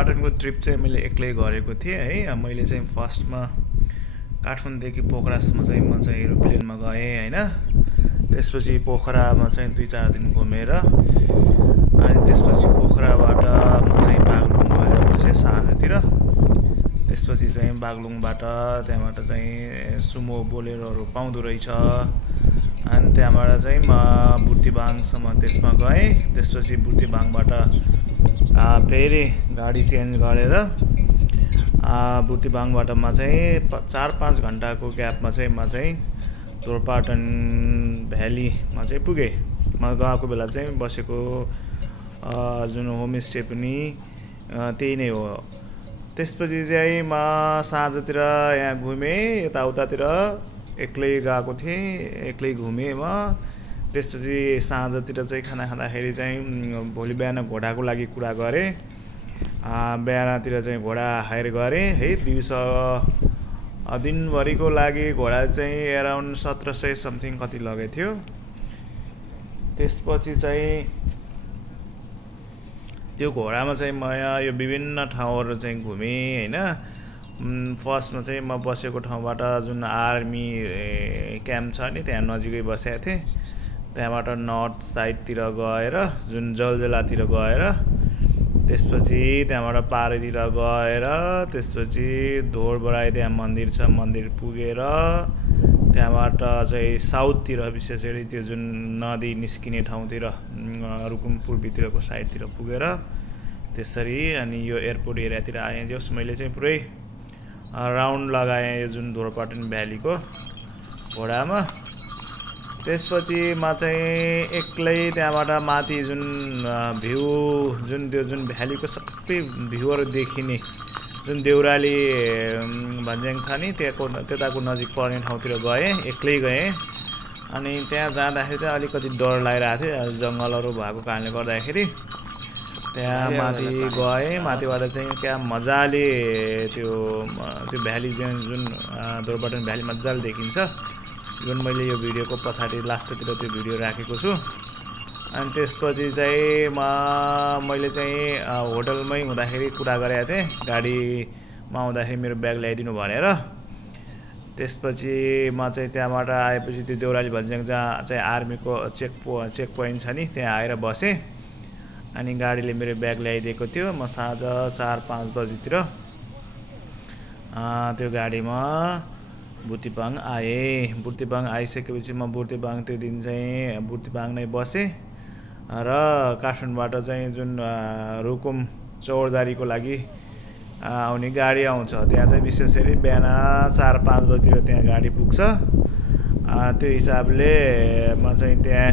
धुरपाटनको trip चाहिँ मैले एक्लै गरेको थिएँ है। मैले चाहिँ फर्स्टमा काठमाडौँदेखि पोखरासम्म चाहिँ म चाहिँ एरोप्लेनमा गएँ हैन। त्यसपछि पोखरामा चाहिँ 2-4 दिन घुमेर अनि त्यसपछि पोखराबाट म चाहिँ बागलुङ गएर बसेँ साँझतिर। त्यसपछि चाहिँ बागलुङबाट त्यहाँबाट चाहिँ सुमो बोलेरोहरू पाउँदो रहेछ। अनि त्यहाँबाट चाहिँ म बुर्तिबाङसम्म त्यसमा गएँ। त्यसपछि बुर्तिबाङबाट फेरि गाडी चेन्ज गरेर बुर्तिबाङबाट म चाहिँ 4-5 घन्टाको ग्यापमा चाहिँ म चाहिँ धुरपाटन भ्यालीमा चाहिँ पुगेँ। म गएको बेला चाहिँ बसेको जुन होमस्टे पनि त्यही नै हो। त्यसपछि चाहिँ म साँझतिर यहाँ घुमेँ, यताउतातिर एक्लै गएको थिएँ, एक्लै घुमेँ म। त्यसपछि साँझतिर चाहिँ खाना खाँदाखेरि चाहिँ भोलि बिहान घोडाको लागि कुरा गरेँ। बिहानतिर चाहिँ घोडा हायर गरेँ है। दिनभरिको लागि घोडा चाहिँ एराउन्ड 1700 समथिङ कति लगेको थियो। त्यसपछि चाहिँ त्यो घोडामा चाहिँ म यो विभिन्न ठाउँहरू चाहिँ घुमेँ हैन। फर्स्टमा चाहिँ म बसेको ठाउँबाट जुन आर्मी क्याम्प छ नि त्यहाँ नजिकै बसेको थिएँ। त्यहाँबाट नर्थ साइडतिर गएर जुन जलजलातिर गएर त्यसपछि त्यहाँबाट पारेतिर गएर त्यसपछि धोरबराई त्यहाँ मन्दिर छ, मन्दिर पुगेर त्यहाँबाट चाहिँ साउथतिर विशेष गरी त्यो जुन नदी निस्किने ठाउँतिर रुकुम पूर्वीतिरको साइडतिर पुगेर त्यसरी अनि यो एयरपोर्ट एरियातिर आएँ। जस मैले चाहिँ पुरै राउन्ड लगाएँ यो जुन धुरपाटन भ्यालीको घोडामा। त्यसपछि म चाहिँ एक्लै त्यहाँबाट माथि जुन भ्यू जुन त्यो जुन भ्यालीको सबै भ्यूहरू देखिने जुन देउराली भन्ज्याङ छ नि त्यताको नजिक पर्ने ठाउँतिर गएँ, एक्लै गएँ। अनि त्यहाँ जाँदाखेरि चाहिँ अलिकति डर लागिरहेको थियो जङ्गलहरू भएको कारणले गर्दाखेरि। त्यहाँ माथि गएँ, माथिबाट चाहिँ क्या मजाले त्यो भ्याली जुन धुरपाटन भ्याली मजाले देखिन्छ। जुन मैले यो भिडियोको पछाडि लास्टतिर त्यो भिडियो राखेको छु। अनि त्यसपछि चाहिँ मैले चाहिँ होटलमै हुँदाखेरि कुरा गरेको थिएँ गाडीमा आउँदाखेरि मेरो ब्याग ल्याइदिनु भनेर। त्यसपछि म चाहिँ त्यहाँबाट आएपछि त्यो देउराली भन्ज्याङ जहाँ चाहिँ आर्मीको चेक पोइन्ट छ नि त्यहाँ आएर बसेँ। अनि गाडीले मेरो ब्याग ल्याइदिएको थियो। म साँझ 4-5 बजीतिर त्यो गाडीमा बुर्तिबाङ आएँ। बुर्तिबाङ आइसकेपछि म बुर्तिबाङ त्यो दिन चाहिँ बुर्तिबाङ नै बसेँ र काठमाडौँबाट चाहिँ जुन रुकुम चौरदारीको लागि आउने गाडी आउँछ त्यहाँ चाहिँ विशेष गरी बिहान 4-5 बजीतिर त्यहाँ गाडी पुग्छ। त्यो हिसाबले म चाहिँ त्यहाँ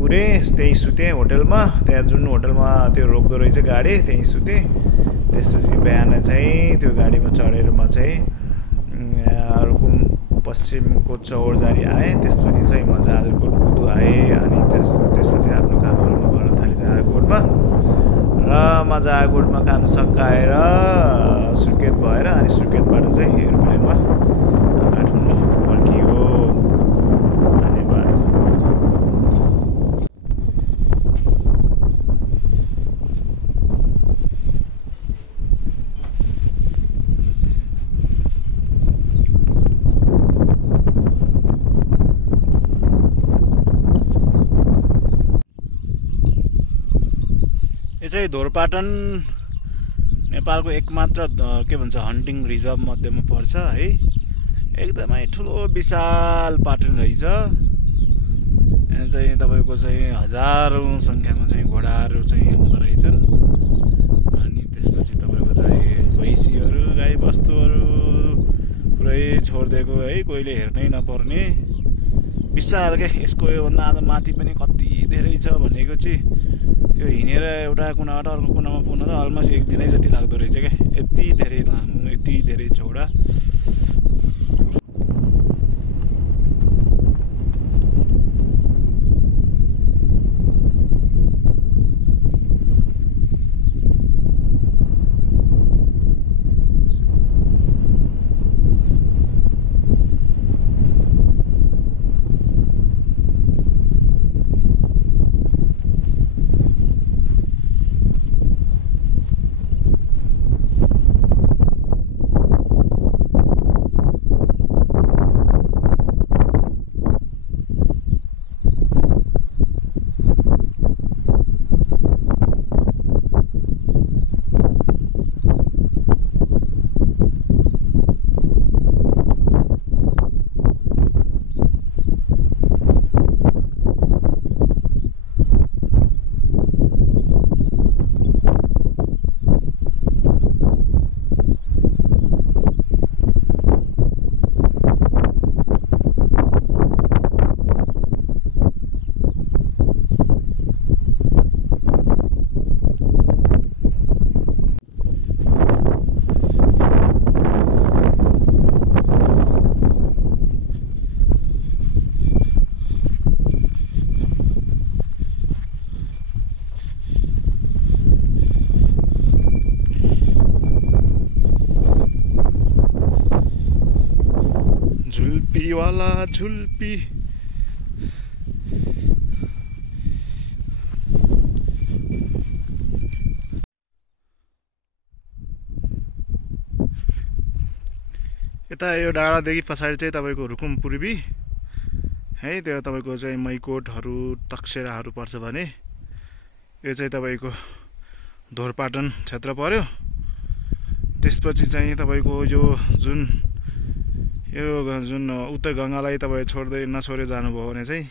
कुरेँ, त्यहीँ सुतेँ होटलमा। त्यहाँ जुन होटलमा त्यो रोक्दो रहेछ गाडी त्यहीँ सुतेँ। त्यसपछि बिहान चाहिँ त्यो गाडीमा चढेर म चाहिँ रुकुम पश्चिमको चौरजारी आएँ। त्यसपछि चाहिँ म जाजरकोट कुदु आएँ। अनि त्यसपछि आफ्नो कामहरू म गर्न थालेँ जाजरकोटमा। र म जाजरकोटमा काम सकाएर सुर्खेत भएर अनि सुर्खेतबाट चाहिँ एरोप्लेनमा काठमाडौँ फर्कियो। धन्यवाद। यो चाहिँ धुरपाटन नेपालको एकमात्र के भन्छ हन्टिङ रिजर्भ मध्येमा पर्छ है। एकदमै ठुलो विशाल पाटन रहेछ। यहाँ चाहिँ तपाईँको चाहिँ हजारौँ सङ्ख्यामा चाहिँ घोडाहरू चाहिँ हुँदो रहेछन्। अनि त्यसपछि तपाईँको चाहिँ भैँसीहरू गाईबस्तुहरू पुरै छोडिदिएको है, कोहीले हेर्नै नपर्ने विशाल क्या। यसको योभन्दा आज माथि पनि कति धेरै छ भनेको चाहिँ यो हिँडेर एउटा कुनाबाट अर्को कुनामा पुग्न त अलमोस्ट 1 दिनै जति लाग्दो रहेछ क्या। यति धेरै लामो, यति धेरै चौडा। झुल्पीवाला झुल्पी। यता यो डाँडादेखि पछाडि चाहिँ तपाईँको रुकुम पूर्वी है, त्यो तपाईँको चाहिँ मैकोटहरू तकसेराहरू पर्छ भने यो चाहिँ तपाईँको धोरपाटन क्षेत्र पर्यो। त्यसपछि चाहिँ तपाईँको यो जुन उत्तर गङ्गालाई तपाईँ छोड्दै नछोडे जानुभयो भने चाहिँ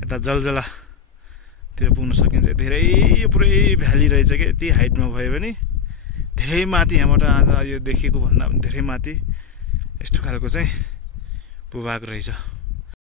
यता जलजलातिर पुग्न सकिन्छ। धेरै यो पुरै भ्याली रहेछ कि, यति हाइटमा भयो भने धेरै माथि, यहाँबाट आज यो देखेको भन्दा पनि धेरै माथि यस्तो खालको चाहिँ भूभाग रहेछ।